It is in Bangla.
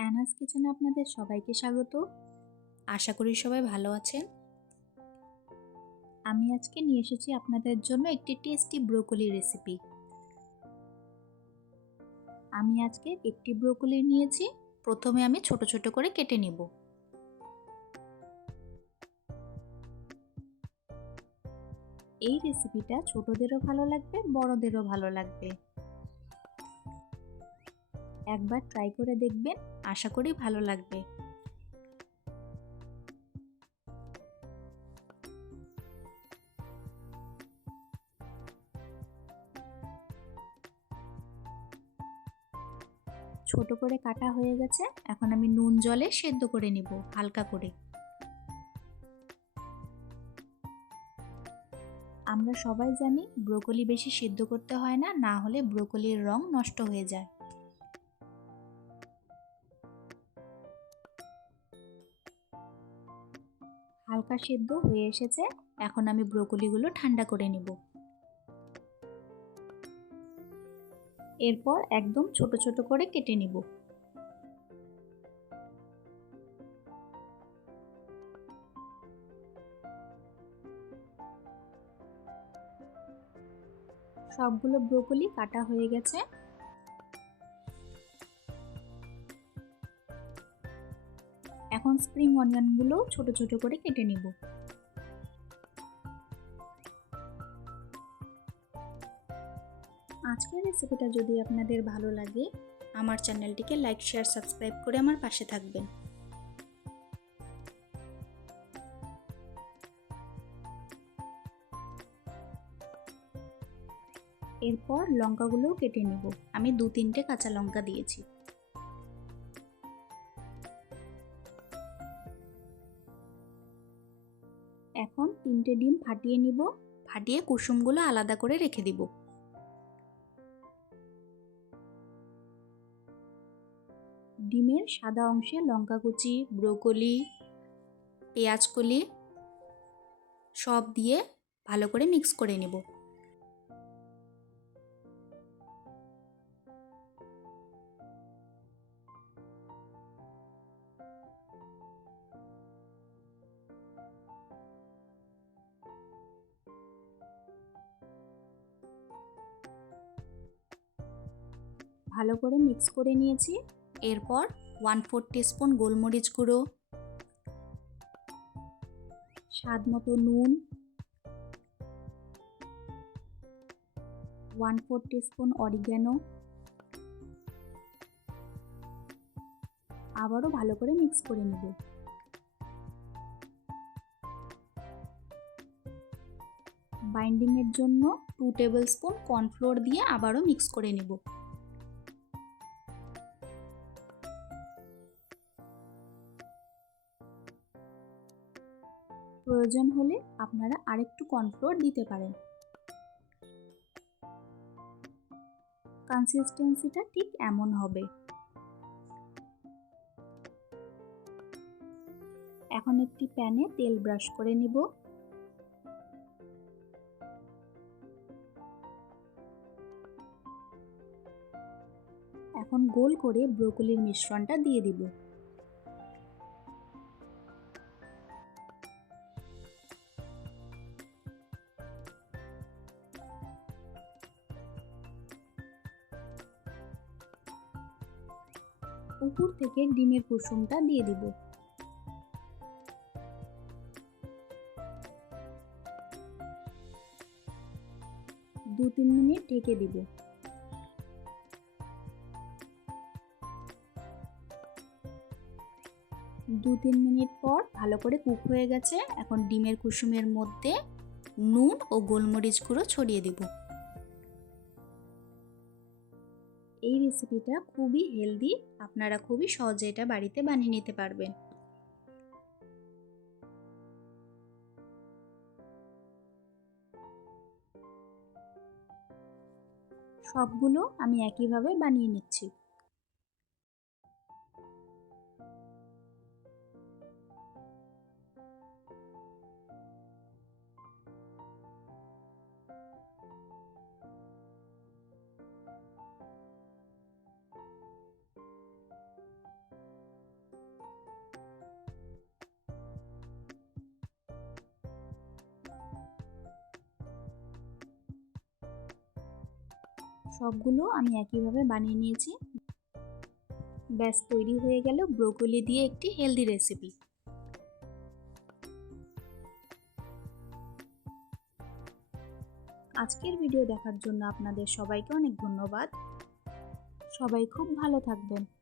অ্যানাস কিচেনে আপনাদের সবাইকে স্বাগত। আশা করি সবাই ভালো আছেন। আমি আজকে নিয়ে এসেছি আপনাদের জন্য একটি টেস্টি ব্রোকলি রেসিপি। আমি আজকে একটি ব্রোকলি নিয়েছি। প্রথমে আমি ছোট ছোট করে কেটে নেব। এই রেসিপিটা ছোটদেরও ভালো লাগবে, বড়দেরও ভালো লাগবে। একবার ট্রাই করে দেখবেন, আশা করি ভালো লাগবে। ছোট করে কাটা হয়ে গেছে। এখন আমি নুন জলে সেদ্ধ করে নিব হালকা করে। আমরা সবাই জানি ব্রোকলি বেশি সেদ্ধ করতে হয় না, না হলে ব্রোকলির রং নষ্ট হয়ে যায়। হালকা সেদ্ধ হয়ে এসেছে। এখন আমি ব্রোকলিগুলো ঠান্ডা করে নেব। এরপর একদম ছোট ছোট করে কেটে নিব। সবগুলো ব্রোকলি কাটা হয়ে গেছে। এখন স্প্রিং অনিয়নগুলো ছোট ছোট করে কেটে নিব। আজকের রেসিপিটা যদি আপনাদের ভালো লাগে, আমার চ্যানেলটিকে লাইক, শেয়ার, সাবস্ক্রাইব করে আমার পাশে থাকবেন। এরপর লঙ্কাগুলোও কেটে নিব। আমি 2-3টে কাঁচা লঙ্কা দিয়েছি। এখন 3টে ডিম ফাটিয়ে নিব। ফাটিয়ে কুসুমগুলো আলাদা করে রেখে দিব। ডিমের সাদা অংশে লঙ্কা কুচি, ব্রোকলি, পেঁয়াজ কলি সব দিয়ে ভালো করে মিক্স করে নেব। ভালো করে মিক্স করে নিয়েছি। এরপর 1/4 টিস্পুন গোলমরিচ গুঁড়ো, স্বাদ মতো নুন, 1/4 টিস্পুন অরিগ্যানো, আবারও ভালো করে মিক্স করে নেব। বাইন্ডিংয়ের জন্য 2 টেবিল স্পুন কর্নফ্লোর দিয়ে আবারও মিক্স করে নেব। প্রয়োজন হলে আপনারা আরেকটু কর্নফ্লোর দিতে পারেন। কনসিস্টেন্সিটা ঠিক এমন হবে। এখন একটি প্যানে তেল ব্রাশ করে নিব। এখন গোল করে ব্রোকলির মিশ্রণটা দিয়ে দিব। উপর থেকে ডিমের কুসুমটা দিয়ে দিব। দু 3 মিনিট ঢেকে দিব। দু 3 মিনিট পর ভালো করে কুক হয়ে গেছে। এখন ডিমের কুসুমের মধ্যে নুন ও গোলমরিচ গুঁড়ো ছড়িয়ে দিব। এই রেসিপিটা খুবই হেলদি, আপনারা খুবই সহজে এটা বাড়িতে বানিয়ে নিতে পারবেন। সবগুলো আমি একইভাবে বানিয়ে নিচ্ছি। সবগুলো আমি একইভাবে বানিয়ে নিয়েছি। ব্যাস তৈরি হয়ে গেল ব্রোকলি দিয়ে একটি হেলদি রেসিপি। আজকের ভিডিও দেখার জন্য আপনাদের সবাইকে অনেক ধন্যবাদ। সবাই খুব ভালো থাকবেন।